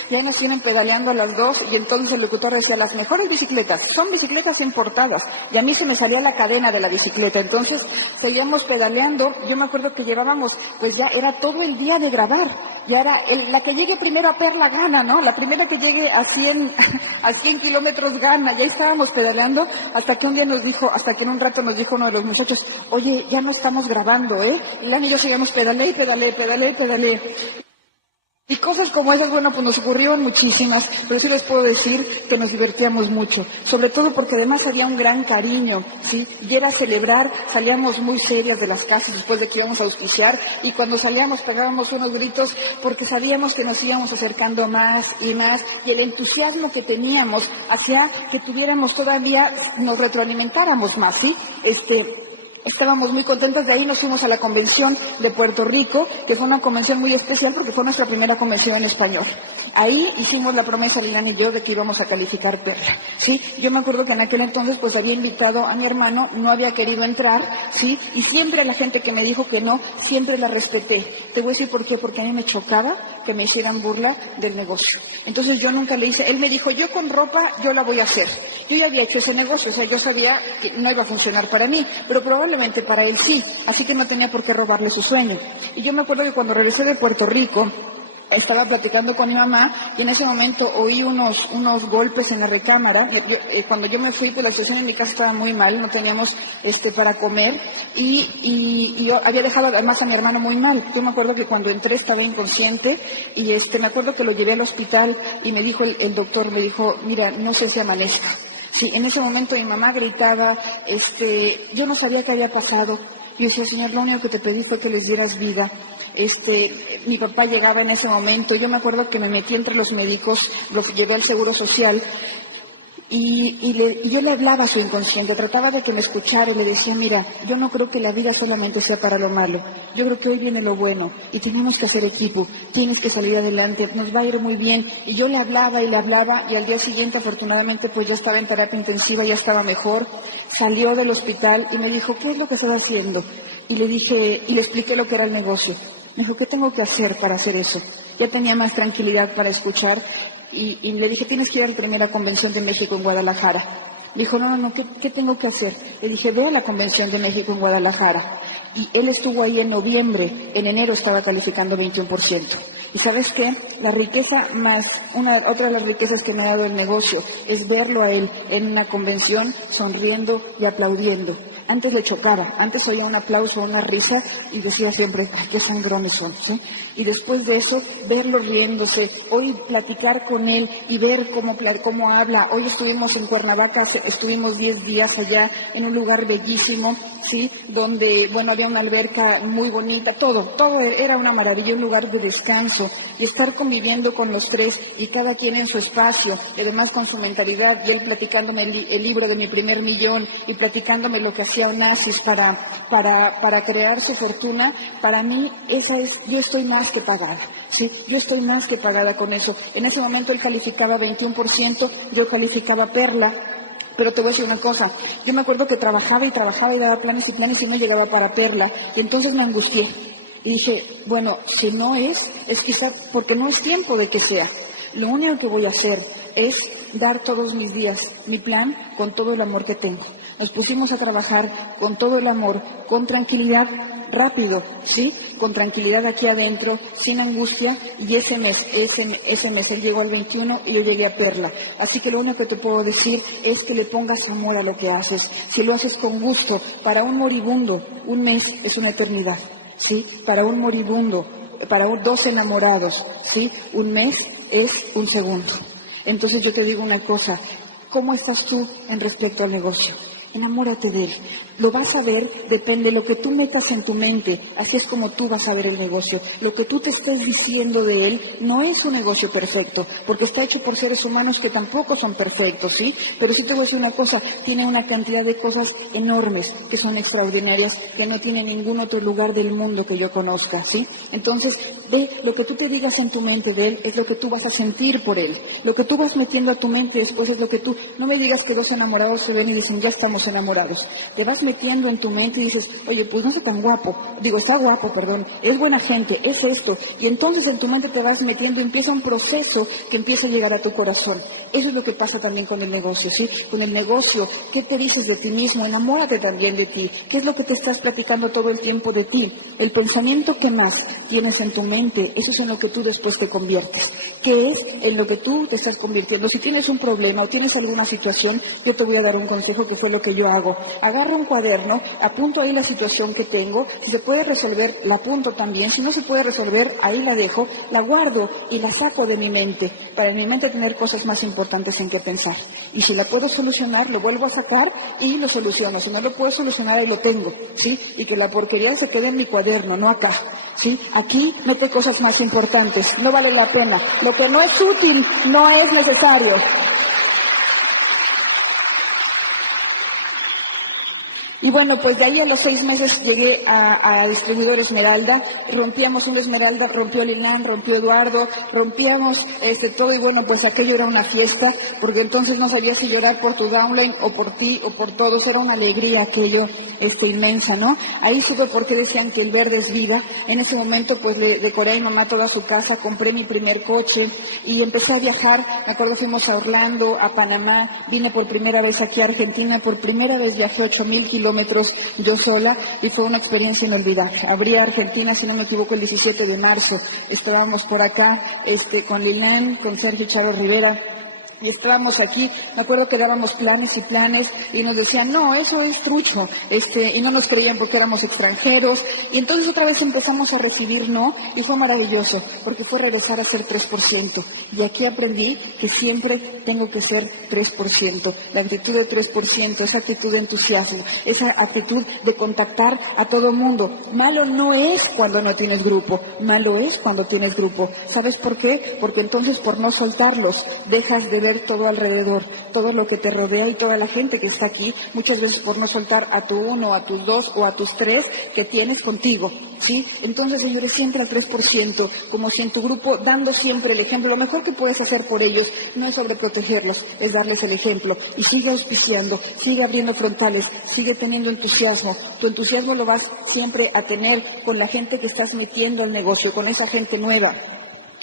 ya nos tienen pedaleando a las 2, y entonces el locutor decía, las mejores bicicletas son bicicletas importadas, y a mí se me salía la cadena de la bicicleta, entonces seguíamos pedaleando. Yo me acuerdo que llevábamos, pues ya era todo el día de grabar, ya era la que llegue primero a Perla gana, ¿no? La primera que llegue a 100 kilómetros gana. Ya estábamos pedaleando hasta que un día hasta que en un rato nos dijo uno de los muchachos, oye, ya no estamos grabando, ¿eh? Y Lani y yo seguimos pedaleé. Y cosas como esas, bueno, pues nos ocurrieron muchísimas, pero sí les puedo decir que nos divertíamos mucho, sobre todo porque además había un gran cariño, ¿sí? Y era celebrar, salíamos muy serias de las casas después de que íbamos a auspiciar, y cuando salíamos pegábamos unos gritos porque sabíamos que nos íbamos acercando más y más, y el entusiasmo que teníamos hacía que tuviéramos todavía, nos retroalimentáramos más, ¿sí? Estábamos muy contentos. De ahí nos fuimos a la convención de Puerto Rico, que fue una convención muy especial porque fue nuestra primera convención en español. Ahí hicimos la promesa, Lilán y yo, de que íbamos a calificar Perla, ¿sí? Yo me acuerdo que en aquel entonces pues había invitado a mi hermano, no había querido entrar, ¿sí? Y siempre la gente que me dijo que no, siempre la respeté. Te voy a decir por qué, porque a mí me chocaba que me hicieran burla del negocio. Entonces yo nunca le hice, él me dijo, yo con ropa, yo la voy a hacer. Yo ya había hecho ese negocio, o sea, yo sabía que no iba a funcionar para mí, pero probablemente para él sí, así que no tenía por qué robarle su sueño. Y yo me acuerdo que cuando regresé de Puerto Rico, estaba platicando con mi mamá, y en ese momento oí unos golpes en la recámara. Cuando yo me fui, pues la situación en mi casa estaba muy mal, no teníamos para comer, y yo había dejado además a mi hermano muy mal. Yo me acuerdo que cuando entré estaba inconsciente, y me acuerdo que lo llevé al hospital, y me dijo el doctor, me dijo, mira, no sé si amanezca. Sí, en ese momento mi mamá gritaba, yo no sabía qué había pasado. Y yo decía, Señor, lo único que te pedí fue que les dieras vida. Mi papá llegaba en ese momento, yo me acuerdo que me metí entre los médicos, lo llevé al Seguro Social, y yo le hablaba a su inconsciente, trataba de que me escuchara, y le decía, mira, yo no creo que la vida solamente sea para lo malo, yo creo que hoy viene lo bueno, y tenemos que hacer equipo, tienes que salir adelante, nos va a ir muy bien. Y yo le hablaba, y al día siguiente, afortunadamente, pues ya estaba en terapia intensiva, ya estaba mejor, salió del hospital y me dijo, ¿qué es lo que estás haciendo? Y le expliqué lo que era el negocio. Me dijo, ¿qué tengo que hacer para hacer eso? Ya tenía más tranquilidad para escuchar, y le dije, tienes que ir a la primera convención de México en Guadalajara. Me dijo, no, ¿qué tengo que hacer? Le dije, ve a la convención de México en Guadalajara. Y él estuvo ahí en noviembre, en enero estaba calificando 21%. ¿Y sabes qué? La riqueza otra de las riquezas que me ha dado el negocio es verlo a él en una convención sonriendo y aplaudiendo. Antes le chocaba, antes oía un aplauso, una risa, y decía siempre, ay, qué sangrones son, ¿sí? Y después de eso, verlo riéndose, hoy platicar con él y ver cómo habla. Hoy estuvimos en Cuernavaca, estuvimos 10 días allá, en un lugar bellísimo, ¿sí? Donde, bueno, había una alberca muy bonita, todo era una maravilla, un lugar de descanso, y estar conviviendo con los tres, y cada quien en su espacio, y además con su mentalidad, y él platicándome el libro de mi primer millón, y platicándome lo que hacía Onassis para crear su fortuna. Para mí, yo estoy más que pagada, ¿sí? Yo estoy más que pagada con eso. En ese momento él calificaba 21%, yo calificaba Perla. Pero te voy a decir una cosa, yo me acuerdo que trabajaba y daba planes y no llegaba para Perla, y entonces me angustié. Y dije, bueno, si no es quizá porque no es tiempo de que sea. Lo único que voy a hacer es dar todos mis días mi plan con todo el amor que tengo. Nos pusimos a trabajar con todo el amor, con tranquilidad, rápido, ¿sí? Con tranquilidad aquí adentro, sin angustia, y ese mes él llegó al 21 y yo llegué a Perla. Así que lo único que te puedo decir es que le pongas amor a lo que haces. Si lo haces con gusto, para un moribundo, un mes es una eternidad, ¿sí? Para un moribundo, para dos enamorados, ¿sí? Un mes es un segundo. Entonces yo te digo una cosa, ¿cómo estás tú en respecto al negocio? Enamórate de él. Lo vas a ver, depende de lo que tú metas en tu mente, así es como tú vas a ver el negocio. Lo que tú te estés diciendo de él no es un negocio perfecto, porque está hecho por seres humanos que tampoco son perfectos, ¿sí? Pero sí te voy a decir una cosa, tiene una cantidad de cosas enormes que son extraordinarias, que no tiene ningún otro lugar del mundo que yo conozca, ¿sí? Entonces, lo que tú te digas en tu mente de él es lo que tú vas a sentir por él. Lo que tú vas metiendo a tu mente después es lo que tú... No me digas que dos enamorados se ven y dicen, ya estamos enamorados. Te vas metiendo en tu mente y dices, oye, pues no está tan guapo, está guapo, perdón, es buena gente, es esto, y entonces en tu mente te vas metiendo y empieza un proceso que empieza a llegar a tu corazón. Eso es lo que pasa también con el negocio, ¿sí? Con el negocio, ¿qué te dices de ti mismo? Enamórate también de ti. ¿Qué es lo que te estás platicando todo el tiempo de ti? El pensamiento que más tienes en tu mente, eso es en lo que tú después te conviertes. ¿Qué es en lo que tú te estás convirtiendo? Si tienes un problema o tienes alguna situación, yo te voy a dar un consejo que fue lo que yo hago. Agarro un cuaderno, apunto ahí la situación que tengo, si se puede resolver, la apunto también, si no se puede resolver, ahí la dejo, la guardo y la saco de mi mente, para en mi mente tener cosas más importantes en que pensar. Y si la puedo solucionar, lo vuelvo a sacar y lo soluciono. Si no lo puedo solucionar, ahí lo tengo, ¿sí? Y que la porquería se quede en mi cuaderno, no acá, ¿sí? Aquí mete cosas más importantes, no vale la pena. Lo que no es útil, no es necesario. Y bueno, pues de ahí a los 6 meses llegué a distribuidor Esmeralda, rompíamos una Esmeralda, rompió Lilán, rompió Eduardo, rompíamos todo, y bueno, pues aquello era una fiesta, porque entonces no sabías si llorar por tu downline o por ti o por todos, era una alegría aquello inmensa, ¿no? Ahí supe por qué decían que el verde es vida. En ese momento pues le decoré a mi mamá toda su casa, compré mi primer coche y empecé a viajar. Me acuerdo, fuimos a Orlando, a Panamá, vine por primera vez aquí a Argentina, por primera vez viajé 8,000 kilómetros yo sola y fue una experiencia inolvidable. Abría Argentina, si no me equivoco, el 17 de marzo. Estábamos por acá con Lilán, con Sergio Charo Rivera. Y estábamos aquí, me acuerdo que dábamos planes y planes y nos decían, no, eso es trucho, y no nos creían porque éramos extranjeros. Y entonces otra vez empezamos a recibir no, y fue maravilloso, porque fue regresar a ser 3%. Y aquí aprendí que siempre tengo que ser 3%. La actitud de 3%, esa actitud de entusiasmo, esa actitud de contactar a todo mundo. Malo no es cuando no tienes grupo, malo es cuando tienes grupo. ¿Sabes por qué? Porque entonces por no soltarlos, dejas de ver todo alrededor, todo lo que te rodea y toda la gente que está aquí, muchas veces por no soltar a tu 1, a tus 2 o a tus 3 que tienes contigo, ¿sí? Entonces, señores, siempre al 3%, como si en tu grupo, dando siempre el ejemplo. Lo mejor que puedes hacer por ellos no es sobreprotegerlos, es darles el ejemplo. Y sigue auspiciando, sigue abriendo frontales, sigue teniendo entusiasmo. Tu entusiasmo lo vas siempre a tener con la gente que estás metiendo al negocio, con esa gente nueva.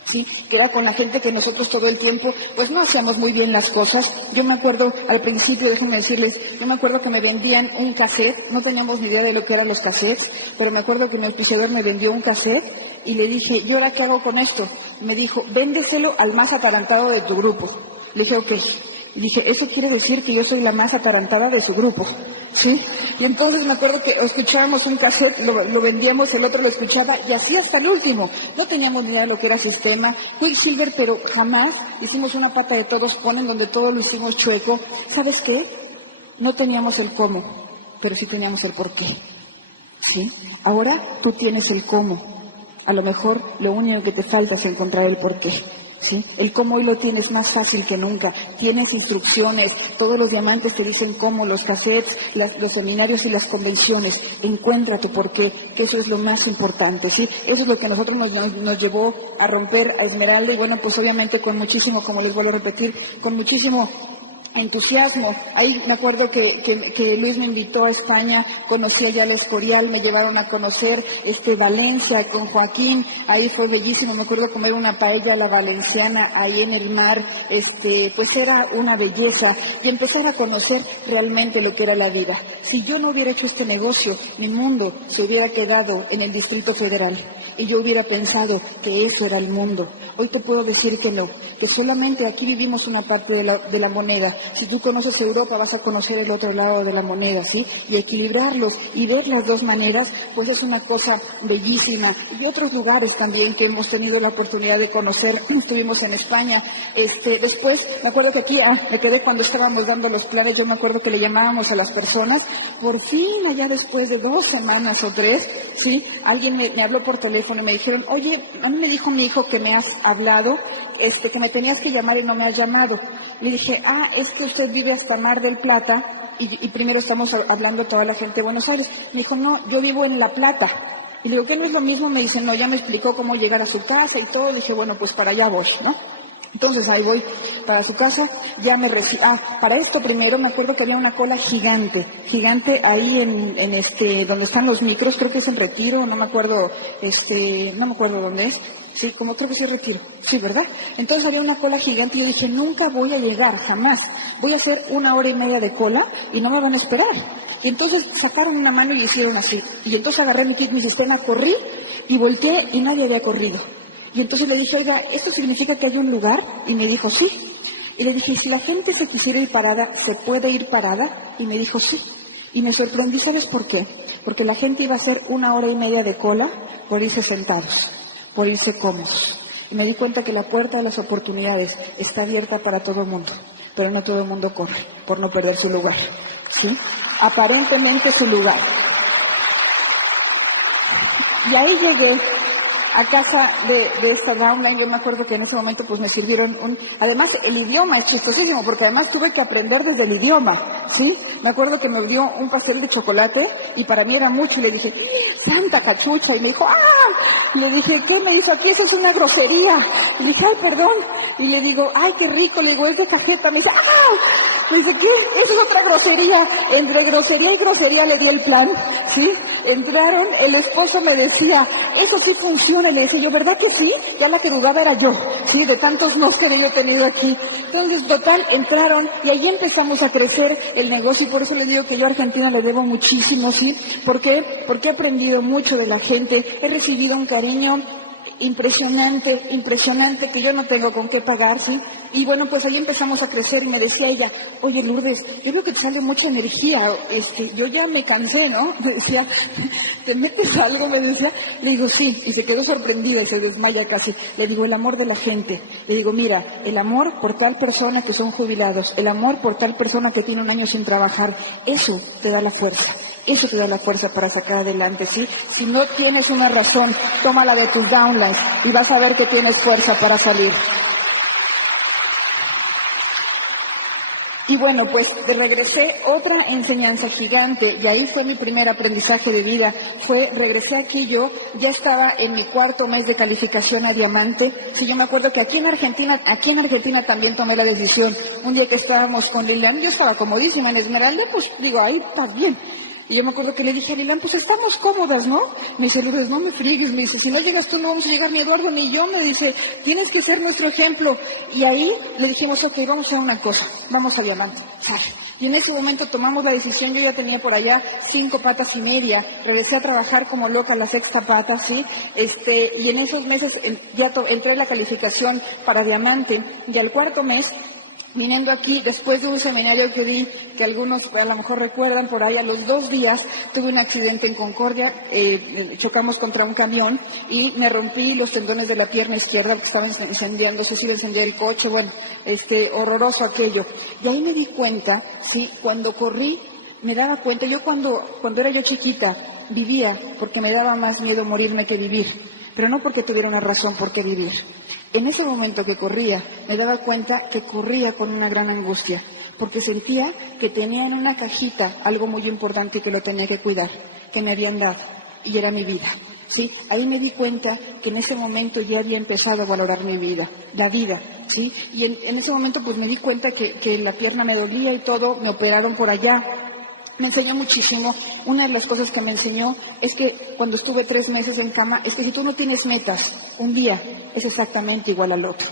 Sí, que era con la gente que nosotros todo el tiempo, pues no hacíamos muy bien las cosas. Yo me acuerdo al principio, déjenme decirles, yo me acuerdo que me vendían un cassette, no teníamos ni idea de lo que eran los cassettes, pero me acuerdo que mi auspiciador me vendió un cassette y le dije, ¿y ahora qué hago con esto? Me dijo, véndeselo al más atarantado de tu grupo. Le dije, ok. Y dije, eso quiere decir que yo soy la más atarantada de su grupo, ¿sí? Y entonces me acuerdo que escuchábamos un cassette, lo vendíamos, el otro lo escuchaba, y así hasta el último. No teníamos ni idea de lo que era sistema, Quicksilver, pero jamás hicimos una pata de todos ponen donde todo lo hicimos chueco. ¿Sabes qué? No teníamos el cómo, pero sí teníamos el por qué, ¿sí? Ahora tú tienes el cómo. A lo mejor lo único que te falta es encontrar el por qué. ¿Sí? El cómo hoy lo tienes más fácil que nunca. Tienes instrucciones, todos los diamantes te dicen cómo, los cassettes, los seminarios y las convenciones. Encuentra tu porqué, que eso es lo más importante, ¿sí? Eso es lo que a nosotros nos llevó a romper a Esmeralda y bueno, pues obviamente con muchísimo, como les vuelvo a repetir, con muchísimo entusiasmo. Ahí me acuerdo que Luis me invitó a España, conocí allá el Escorial, me llevaron a conocer Valencia con Joaquín, ahí fue bellísimo, me acuerdo comer una paella a la valenciana ahí en el mar, pues era una belleza, y empezar a conocer realmente lo que era la vida. Si yo no hubiera hecho este negocio, mi mundo se hubiera quedado en el Distrito Federal y yo hubiera pensado que eso era el mundo. Hoy te puedo decir que no, que solamente aquí vivimos una parte de la moneda. Si tú conoces Europa, vas a conocer el otro lado de la moneda, ¿sí? Y equilibrarlos y ver las dos maneras, pues es una cosa bellísima. Y otros lugares también que hemos tenido la oportunidad de conocer. Estuvimos en España. Después, me acuerdo que aquí, me quedé cuando estábamos dando los planes, yo me acuerdo que le llamábamos a las personas. Por fin, allá después de 2 semanas o 3, ¿sí? Alguien me habló por teléfono y me dijeron, oye, a mí me dijo mi hijo que me has hablado, que me tenías que llamar y no me has llamado. Le dije, es que usted vive hasta Mar del Plata y primero estamos hablando toda la gente de Buenos Aires. Me dijo, no, yo vivo en La Plata. Y le digo, ¿qué no es lo mismo? Me dice, no, ya me explicó cómo llegar a su casa y todo. Le dije, bueno, pues para allá voy, ¿no? Entonces ahí voy para su casa, ya me para esto primero me acuerdo que había una cola gigante ahí en donde están los micros, creo que es en Retiro, no me acuerdo dónde es. Sí, como creo que sí Retiro. Sí, ¿verdad? Entonces había una cola gigante y yo dije, nunca voy a llegar, jamás. Voy a hacer 1 hora y media de cola y no me van a esperar. Y entonces sacaron una mano y hicieron así. Y entonces agarré mi sistema, corrí y volteé y nadie había corrido. Y entonces le dije, oiga, ¿esto significa que hay un lugar? Y me dijo, sí. Y le dije, si la gente se quisiera ir parada, ¿se puede ir parada? Y me dijo, sí. Y me sorprendí, ¿sabes por qué? Porque la gente iba a hacer 1 hora y media de cola por irse sentados, por irse cómodos. Y me di cuenta que la puerta de las oportunidades está abierta para todo el mundo, pero no todo el mundo corre por no perder su lugar, ¿sí? Aparentemente su lugar. Y ahí llegué a casa de esta downline. Yo me acuerdo que en ese momento pues me sirvieron además el idioma es chistosísimo, porque además tuve que aprender desde el idioma, ¿sí? Me acuerdo que me dio un pastel de chocolate y para mí era mucho y le dije, ¡santa cachucha! Y me dijo, ¡ah! Y le dije, ¿qué me dijo aquí? Eso es una grosería. Y le dije, ¡ay, perdón! Y le digo, ¡ay, qué rico! Le digo, es de cajeta. Me dice, ¡ah! Me dice, ¿qué? Eso es otra grosería. Entre grosería y grosería le di el plan, ¿sí? Entraron, el esposo me decía, eso sí funciona. Le decía yo, ¿verdad que sí? Ya la querubada era yo, ¿sí? De tantos nos que yo he tenido aquí. Entonces, total, entraron y ahí empezamos a crecer el negocio y por eso les digo que yo a Argentina le debo muchísimo, ¿sí? ¿Por qué? Porque he aprendido mucho de la gente, he recibido un cariño impresionante, que yo no tengo con qué pagar, ¿sí? Y bueno, pues ahí empezamos a crecer y me decía ella, oye Lourdes, yo veo que te sale mucha energía, yo ya me cansé, ¿no? Me decía, ¿te metes algo? Me decía, le digo, sí, y se quedó sorprendida y se desmaya casi. Le digo, el amor de la gente. Le digo, mira, el amor por tal persona que son jubilados, el amor por tal persona que tiene 1 año sin trabajar, eso te da la fuerza. Eso te da la fuerza para sacar adelante, ¿sí? Si no tienes una razón, tómala de tus downlines y vas a ver que tienes fuerza para salir. Y bueno, pues regresé, otra enseñanza gigante, y ahí fue mi primer aprendizaje de vida. Regresé aquí, yo ya estaba en mi 4.º mes de calificación a diamante. Sí, yo me acuerdo que aquí en Argentina también tomé la decisión. Un día que estábamos con Lilian, yo estaba comodísima en Esmeralda, pues digo, ahí está bien. Y yo me acuerdo que le dije a Lilian, pues estamos cómodas, ¿no? Me dice, Lourdes, no me friegues, me dice, si no llegas tú no vamos a llegar ni Eduardo ni yo, me dice, tienes que ser nuestro ejemplo. Y ahí le dijimos, ok, vamos a hacer una cosa, vamos a diamante. Y en ese momento tomamos la decisión, yo ya tenía por allá 5 patas y media, regresé a trabajar como loca la 6ª pata, ¿sí? Y en esos meses ya entré en la calificación para diamante, y al 4.º mes, viniendo aquí, después de un seminario que di, que algunos a lo mejor recuerdan por ahí, a los 2 días tuve un accidente en Concordia, chocamos contra un camión y me rompí los tendones de la pierna izquierda que estaban incendiándose, se iba a incendiar el coche, bueno, horroroso aquello. Y ahí me di cuenta, sí, cuando corrí, me daba cuenta, yo cuando era yo chiquita, vivía porque me daba más miedo morirme que vivir, pero no porque tuviera una razón por qué vivir. En ese momento que corría, me daba cuenta que corría con una gran angustia, porque sentía que tenía en una cajita algo muy importante que lo tenía que cuidar, que me habían dado, y era mi vida. ¿sí? Ahí me di cuenta que en ese momento ya había empezado a valorar mi vida, la vida, ¿sí? Y en ese momento pues me di cuenta que la pierna me dolía y todo, me operaron por allá. Me enseñó muchísimo. Una de las cosas que me enseñó es que cuando estuve 3 meses en cama, es que si tú no tienes metas, un día es exactamente igual al otro.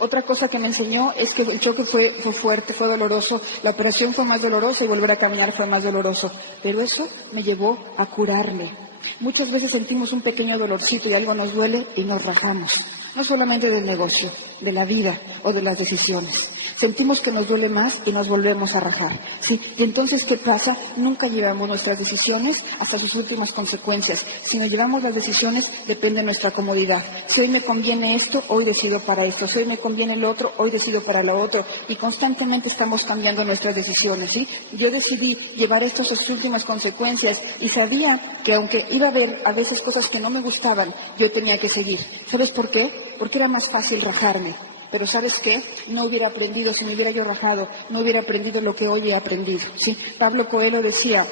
Otra cosa que me enseñó es que el choque fue fuerte, fue doloroso, la operación fue más dolorosa y volver a caminar fue más doloroso, pero eso me llevó a curarme. Muchas veces sentimos un pequeño dolorcito y algo nos duele y nos rajamos, no solamente del negocio, de la vida o de las decisiones. Sentimos que nos duele más y nos volvemos a rajar, ¿sí? Y entonces, ¿qué pasa? Nunca llevamos nuestras decisiones hasta sus últimas consecuencias. Si no llevamos las decisiones, depende de nuestra comodidad. Si hoy me conviene esto, hoy decido para esto. Si hoy me conviene lo otro, hoy decido para lo otro. Y constantemente estamos cambiando nuestras decisiones, ¿sí? Yo decidí llevar esto a sus últimas consecuencias y sabía que aunque iba a haber a veces cosas que no me gustaban, yo tenía que seguir. ¿Sabes por qué? Porque era más fácil rajarme. Pero ¿sabes qué? No hubiera aprendido, si me hubiera yo rajado, no hubiera aprendido lo que hoy he aprendido, ¿sí? Pablo Coelho decía,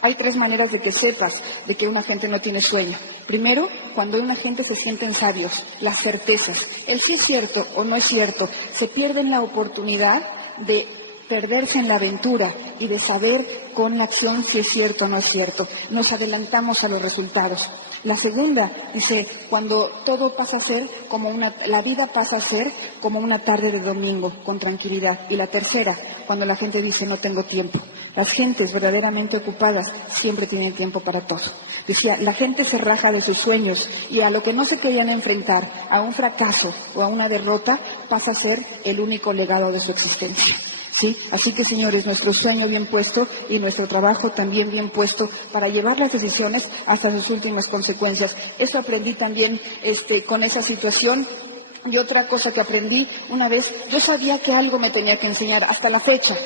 hay 3 maneras de que sepas de que una gente no tiene sueño. Primero, cuando una gente se sienten sabios, las certezas. El sí es cierto o no es cierto, se pierden la oportunidad de perderse en la aventura y de saber con la acción si es cierto o no es cierto. Nos adelantamos a los resultados. La segunda, dice, cuando todo pasa a ser la vida pasa a ser como una tarde de domingo, con tranquilidad. Y la tercera, cuando la gente dice, no tengo tiempo. Las gentes verdaderamente ocupadas siempre tienen tiempo para todo. Decía, la gente se raja de sus sueños y a lo que no se querían enfrentar, a un fracaso o a una derrota, pasa a ser el único legado de su existencia. ¿Sí? Así que, señores, nuestro sueño bien puesto y nuestro trabajo también bien puesto para llevar las decisiones hasta sus últimas consecuencias. Eso aprendí también con esa situación. Y otra cosa que aprendí una vez, yo sabía que algo me tenía que enseñar, hasta la fecha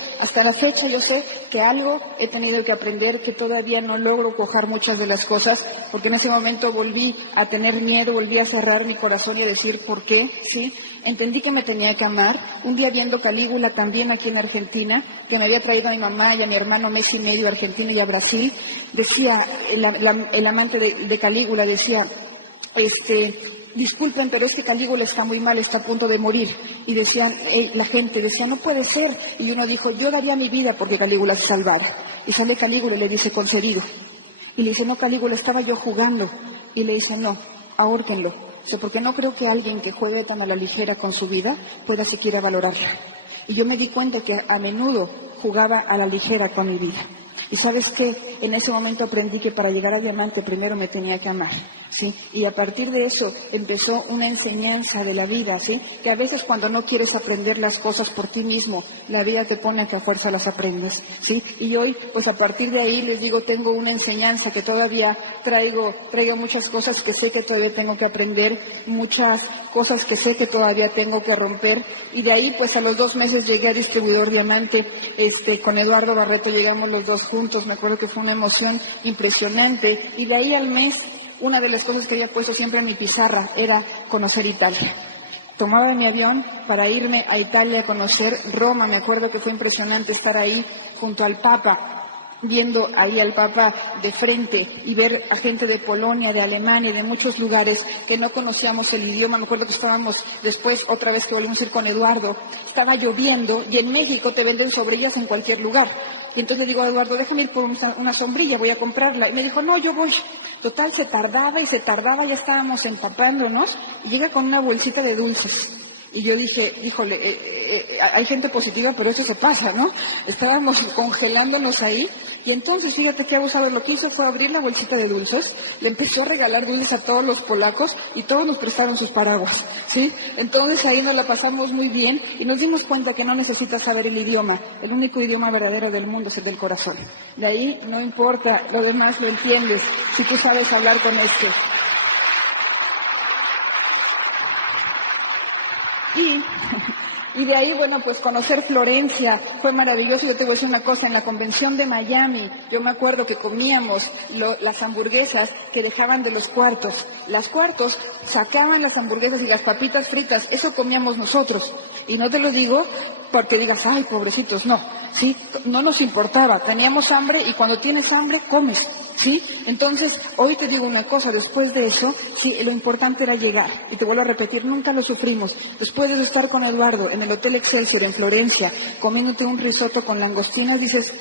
yo sé que algo he tenido que aprender, que todavía no logro coger muchas de las cosas, porque en ese momento volví a tener miedo, volví a cerrar mi corazón y a decir ¿por qué? ¿Sí? Entendí que me tenía que amar. Un día viendo Calígula también aquí en Argentina, que me había traído a mi mamá y a mi hermano mes y medio a Argentina y a Brasil, decía, el amante de Calígula decía, disculpen, pero es que Calígula está muy mal, está a punto de morir. Y decían, la gente decía, no puede ser. Y uno dijo, yo daría mi vida porque Calígula se salvara. Y sale Calígula y le dice, concedido. Y le dice, no, Calígula, estaba yo jugando. Y le dice, no, ahórquenlo. O sea, porque no creo que alguien que juegue tan a la ligera con su vida pueda siquiera valorarla. Y yo me di cuenta que a menudo jugaba a la ligera con mi vida. Y ¿sabes qué? En ese momento aprendí que para llegar a diamante primero me tenía que amar, ¿sí? Y a partir de eso empezó una enseñanza de la vida, ¿sí? Que a veces cuando no quieres aprender las cosas por ti mismo, la vida te pone a que a fuerza las aprendes, ¿sí? Y hoy, pues a partir de ahí les digo, tengo una enseñanza que todavía traigo muchas cosas que sé que todavía tengo que aprender, muchas cosas que sé que todavía tengo que romper. Y de ahí, pues a los 2 meses llegué a distribuidor diamante, con Eduardo Barreto llegamos los dos juntos, me acuerdo que fue una emoción impresionante. Y de ahí al mes, una de las cosas que había puesto siempre en mi pizarra era conocer Italia. Tomaba mi avión para irme a Italia a conocer Roma. Me acuerdo que fue impresionante estar ahí junto al Papa, viendo ahí al Papa de frente y ver a gente de Polonia, de Alemania y de muchos lugares que no conocíamos el idioma. Me acuerdo que estábamos después, otra vez que volvimos a ir con Eduardo, estaba lloviendo y en México te venden sombrillas en cualquier lugar. Y entonces le digo a Eduardo, déjame ir por una sombrilla, voy a comprarla. Y me dijo, no, yo voy. Total, se tardaba, ya estábamos empapándonos y llega con una bolsita de dulces. Y yo dije, híjole, hay gente positiva, pero eso se pasa, ¿no? Estábamos congelándonos ahí. Y entonces, fíjate qué abusado, lo que hizo fue abrir la bolsita de dulces, le empezó a regalar dulces a todos los polacos y todos nos prestaron sus paraguas, ¿sí? Entonces ahí nos la pasamos muy bien y nos dimos cuenta que no necesitas saber el idioma. El único idioma verdadero del mundo es el del corazón. De ahí no importa, lo demás lo entiendes, si tú sabes hablar con este. Y de ahí, bueno, pues conocer Florencia fue maravilloso. Yo te voy a decir una cosa, en la convención de Miami, yo me acuerdo que comíamos las hamburguesas que dejaban de los cuartos. Las cuartos sacaban las hamburguesas y las papitas fritas, eso comíamos nosotros. Y no te lo digo porque digas, ay, pobrecitos, no, ¿sí? No nos importaba, teníamos hambre y cuando tienes hambre, comes, ¿sí? Entonces, hoy te digo una cosa, después de eso, sí, lo importante era llegar, y te vuelvo a repetir, nunca lo sufrimos. Después de estar con Eduardo en el Hotel Excelsior en Florencia, comiéndote un risotto con langostinas, dices,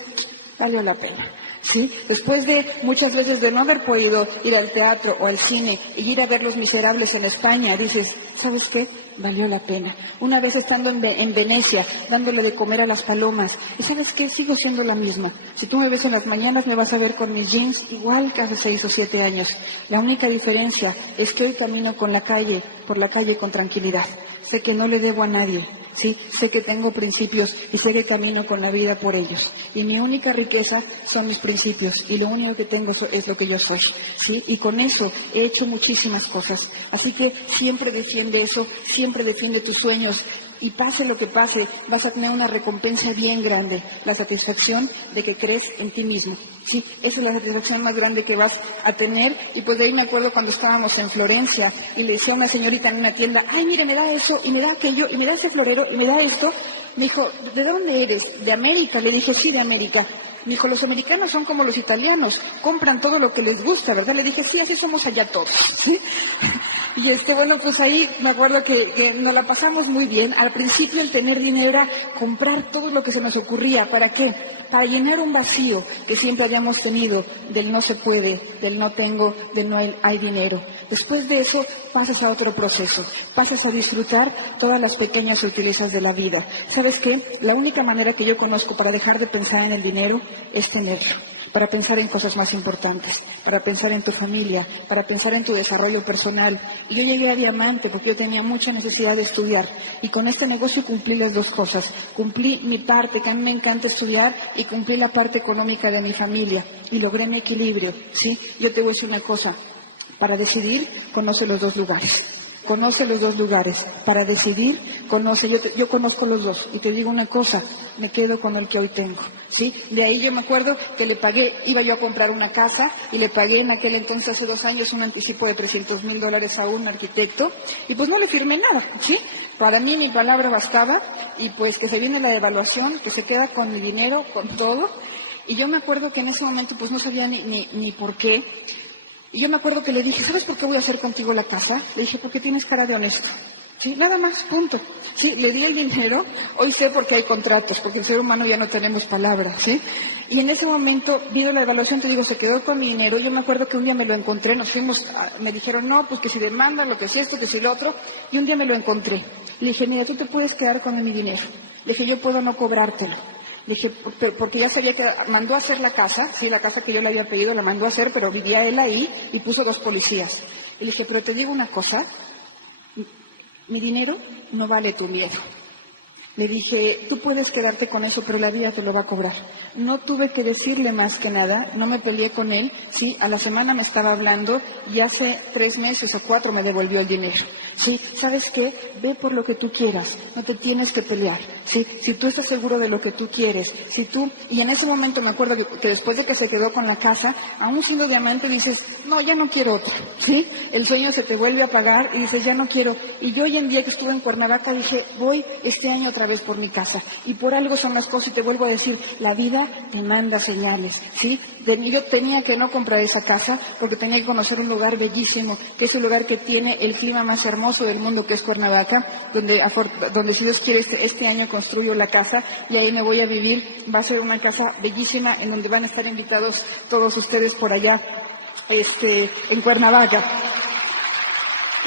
valió la pena. ¿Sí? Después de muchas veces de no haber podido ir al teatro o al cine y ir a ver Los Miserables en España, dices, ¿sabes qué? Valió la pena. Una vez estando en Venecia, dándole de comer a las palomas, y ¿sabes qué? Sigo siendo la misma. Si tú me ves en las mañanas, me vas a ver con mis jeans igual que hace 6 o 7 años. La única diferencia es que hoy camino por la calle con tranquilidad. Sé que no le debo a nadie. Sí, sé que tengo principios y sé que camino con la vida por ellos. Y mi única riqueza son mis principios y lo único que tengo es lo que yo soy. Sí, y con eso he hecho muchísimas cosas. Así que siempre defiende eso, siempre defiende tus sueños. Y pase lo que pase, vas a tener una recompensa bien grande, la satisfacción de que crees en ti mismo. Sí, esa es la satisfacción más grande que vas a tener. Y pues de ahí me acuerdo cuando estábamos en Florencia y le decía a una señorita en una tienda, ay, mire, me da eso, y me da aquello, y me da ese florero, y me da esto. Me dijo, ¿de dónde eres? ¿De América? Le dije, sí, de América. Me dijo, los americanos son como los italianos, compran todo lo que les gusta, ¿verdad? Le dije, sí, así somos allá todos, ¿sí? Y bueno, pues ahí me acuerdo que nos la pasamos muy bien. Al principio el tener dinero era comprar todo lo que se nos ocurría. ¿Para qué? Para llenar un vacío que siempre hayamos tenido del no se puede, del no tengo, del no hay dinero. Después de eso pasas a otro proceso, pasas a disfrutar todas las pequeñas sutilezas de la vida. ¿Sabes qué? La única manera que yo conozco para dejar de pensar en el dinero es tenerlo. Para pensar en cosas más importantes, para pensar en tu familia, para pensar en tu desarrollo personal. Y yo llegué a diamante porque yo tenía mucha necesidad de estudiar. Y con este negocio cumplí las dos cosas. Cumplí mi parte, que a mí me encanta estudiar, y cumplí la parte económica de mi familia. Y logré mi equilibrio, ¿sí? Yo te voy a decir una cosa. Para decidir, conoce los dos lugares. Conoce los dos lugares. Para decidir, conoce. Yo conozco los dos. Y te digo una cosa, me quedo con el que hoy tengo. ¿Sí? De ahí yo me acuerdo que le pagué, iba yo a comprar una casa y le pagué en aquel entonces, hace 2 años, un anticipo de $300,000 a un arquitecto y pues no le firmé nada, ¿sí? Para mí mi palabra bastaba y pues que se viene la devaluación, pues se queda con mi dinero, con todo. Y yo me acuerdo que en ese momento pues no sabía ni por qué. Y yo me acuerdo que le dije, ¿sabes por qué voy a hacer contigo la casa? Le dije, porque tienes cara de honesto. Sí, nada más, punto. Sí, le di el dinero, hoy sé por qué hay contratos, porque el ser humano ya no tenemos palabras, ¿sí? Y en ese momento, viendo la evaluación, te digo, se quedó con mi dinero. Yo me acuerdo que un día me lo encontré, nos fuimos, me dijeron, no, pues que si demanda, lo que es esto, que si lo otro, y un día me lo encontré. Le dije, mira, tú te puedes quedar con mi dinero. Le dije, yo puedo no cobrártelo. Le dije, porque ya sabía que mandó a hacer la casa, sí, la casa que yo le había pedido la mandó a hacer, pero vivía él ahí y puso 2 policías. Y le dije, pero te digo una cosa, mi dinero no vale tu miedo. Le dije, tú puedes quedarte con eso, pero la vida te lo va a cobrar. No tuve que decirle más que nada, no me peleé con él, sí, a la semana me estaba hablando y hace 3 meses o 4 me devolvió el dinero. Sí, ¿sabes qué? Ve por lo que tú quieras, no te tienes que pelear, sí, si tú estás seguro de lo que tú quieres, y en ese momento me acuerdo que después de que se quedó con la casa, aún siendo diamante dices, no, ya no quiero otro, sí, el sueño se te vuelve a apagar y dices, ya no quiero, y yo hoy en día que estuve en Cuernavaca dije, voy este año otra vez por mi casa, y por algo son las cosas, y te vuelvo a decir, la vida te manda señales, sí, yo tenía que no comprar esa casa, porque tenía que conocer un lugar bellísimo, que es un lugar que tiene el clima más hermoso del mundo, que es Cuernavaca, donde si Dios quiere este año construyo la casa y ahí me voy a vivir. Va a ser una casa bellísima en donde van a estar invitados todos ustedes por allá en Cuernavaca.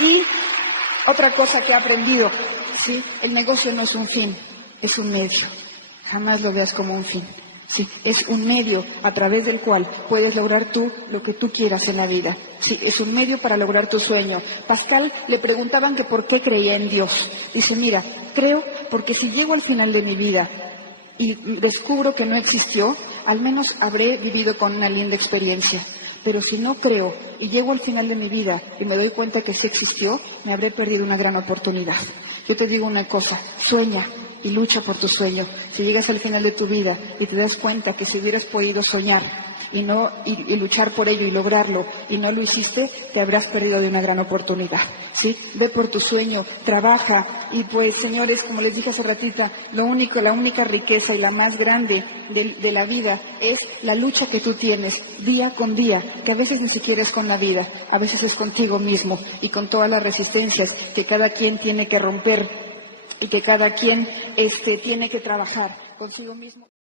Y otra cosa que he aprendido, ¿sí? El negocio no es un fin, es un medio. Jamás lo veas como un fin. Sí, es un medio a través del cual puedes lograr tú lo que tú quieras en la vida. Sí, es un medio para lograr tu sueño. Pascal le preguntaban que por qué creía en Dios. Dice, mira, creo porque si llego al final de mi vida y descubro que no existió, al menos habré vivido con una linda experiencia. Pero si no creo y llego al final de mi vida y me doy cuenta que sí existió, me habré perdido una gran oportunidad. Yo te digo una cosa, sueña, y lucha por tu sueño. Si llegas al final de tu vida y te das cuenta que si hubieras podido soñar y luchar por ello y lograrlo y no lo hiciste, te habrás perdido de una gran oportunidad, ¿sí? Ve por tu sueño, trabaja y pues, señores, como les dije hace ratita, la única riqueza y la más grande de la vida es la lucha que tú tienes día con día, que a veces ni siquiera es con la vida, a veces es contigo mismo y con todas las resistencias que cada quien tiene que romper y que cada quien tiene que trabajar consigo mismo.